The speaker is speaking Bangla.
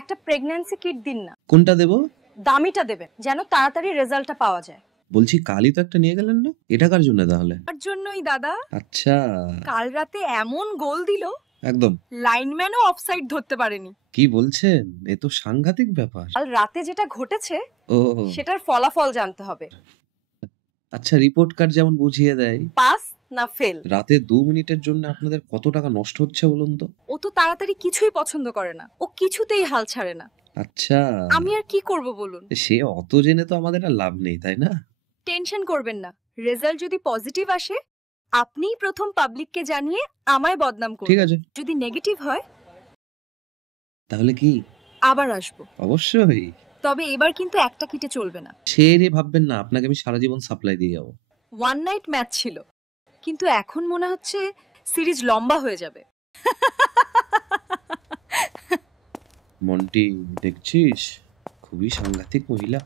একটা প্রেগন্যান্সি কিট দিন না। কোনটা দেব? দামিটা দেবেন, যেন তাড়াতাড়ি রেজাল্টটা পাওয়া যায়। বলছি কালই তো একটা নিয়ে গেলেন না, এটা কার জন্য তাহলে? তার জন্যই দাদা। আচ্ছা, কাল রাতে এমন গোল দিল, একদম লাইনম্যানও অফসাইড ধরতে পারেনি। কি বলছেন, এ তো সাংঘাতিক ব্যাপার। কাল রাতে যেটা ঘটেছে ও সেটার ফলাফল জানতে হবে। আচ্ছা, রিপোর্ট কার্ড যেমন বুঝিয়ে দেয় পাস না ফেল। রাতে 2 মিনিটের জন্য আপনাদের কত টাকা নষ্ট হচ্ছে বলুন তো? ও তো তাড়াতাড়ি কিছুই পছন্দ করে না, ও কিছুতেই হাল ছাড়ে না। আচ্ছা, আমি আর কি করব বলুন? সে অত জেনে তো আমাদের আর লাভ নেই, তাই না? টেনশন করবেন না, রেজাল্ট যদি পজিটিভ আসে আপনিই প্রথম পাবলিককে জানিয়ে আমায় বদনাম করবেন। ঠিক আছে, যদি নেগেটিভ হয় তাহলে কি? আবার আসবো। অবশ্যই। তবে এবার কিন্তু একটা কিটে চলবে না। সে নিয়ে ভাববেন না, আপনাকে আমি সারা জীবন সাপ্লাই দিয়ে যাবো। ওয়ান নাইট ম্যাচ ছিল, কিন্তু এখন মনে হচ্ছে সিরিজ লম্বা হয়ে যাবে। মন্টি, দেখছিস খুবই সাংঘাতিক মহিলা।